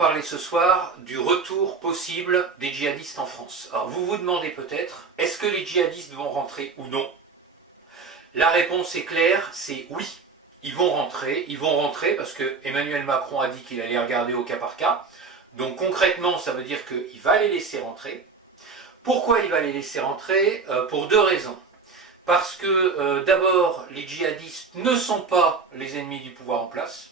parler ce soir du retour possible des djihadistes en France. Alors vous vous demandez peut-être, est-ce que les djihadistes vont rentrer ou non? La réponse est claire, c'est oui. Ils vont rentrer parce que Emmanuel Macron a dit qu'il allait regarder au cas par cas. Donc concrètement, ça veut dire qu'il va les laisser rentrer. Pourquoi il va les laisser rentrer? Pour deux raisons. Parce que d'abord, les djihadistes ne sont pas les ennemis du pouvoir en place.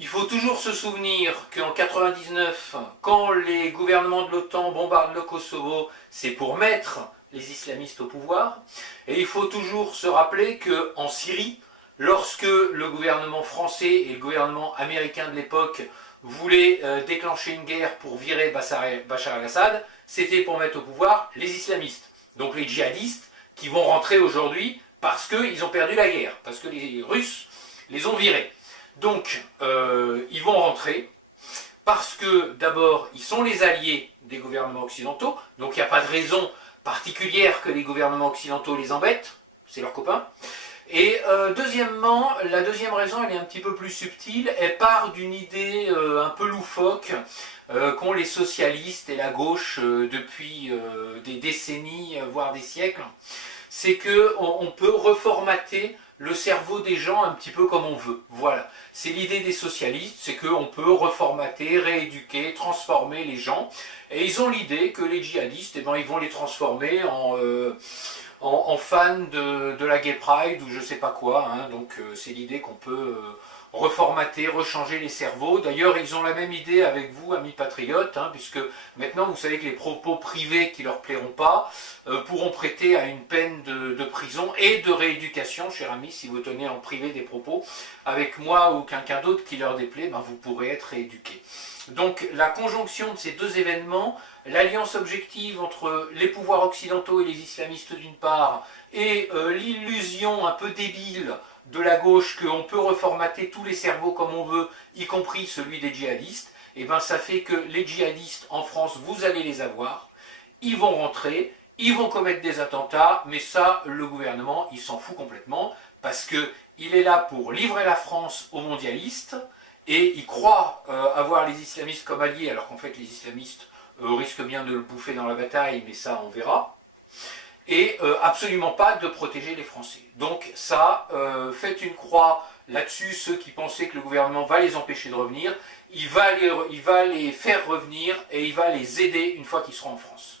Il faut toujours se souvenir qu'en 1999, quand les gouvernements de l'OTAN bombardent le Kosovo, c'est pour mettre les islamistes au pouvoir. Et il faut toujours se rappeler qu'en Syrie, lorsque le gouvernement français et le gouvernement américain de l'époque voulaient déclencher une guerre pour virer Bachar el-Assad, c'était pour mettre au pouvoir les islamistes. Donc les djihadistes qui vont rentrer aujourd'hui parce qu'ils ont perdu la guerre, parce que les Russes les ont virés. Donc, ils vont rentrer parce que, d'abord, ils sont les alliés des gouvernements occidentaux, donc il n'y a pas de raison particulière que les gouvernements occidentaux les embêtent, c'est leurs copains. Et deuxièmement, la deuxième raison, elle est un petit peu plus subtile, elle part d'une idée un peu loufoque qu'ont les socialistes et la gauche depuis des décennies, voire des siècles. C'est qu'on peut reformater le cerveau des gens un petit peu comme on veut. Voilà, c'est l'idée des socialistes, c'est qu'on peut reformater, rééduquer, transformer les gens. Et ils ont l'idée que les djihadistes, eh ben, ils vont les transformer en fans de la Gay Pride ou je sais pas quoi. Hein. Donc c'est l'idée qu'on peut reformater, rechanger les cerveaux. D'ailleurs, ils ont la même idée avec vous, amis patriotes, hein, puisque maintenant, vous savez que les propos privés qui leur plairont pas pourront prêter à une peine de prison et de rééducation, cher ami, si vous tenez en privé des propos. Avec moi ou quelqu'un d'autre qui leur déplaît, ben, vous pourrez être rééduqué. Donc, la conjonction de ces deux événements, l'alliance objective entre les pouvoirs occidentaux et les islamistes d'une part, et l'illusion un peu débile de la gauche qu'on peut reformater tous les cerveaux comme on veut, y compris celui des djihadistes, et bien ça fait que les djihadistes en France, vous allez les avoir, ils vont rentrer, ils vont commettre des attentats, mais ça, le gouvernement, il s'en fout complètement, parce qu'il est là pour livrer la France aux mondialistes, et il croit avoir les islamistes comme alliés, alors qu'en fait les islamistes risquent bien de le bouffer dans la bataille, mais ça on verra. Et absolument pas de protéger les Français. Donc ça, faites une croix là-dessus, ceux qui pensaient que le gouvernement va les empêcher de revenir, il va les faire revenir et il va les aider une fois qu'ils seront en France.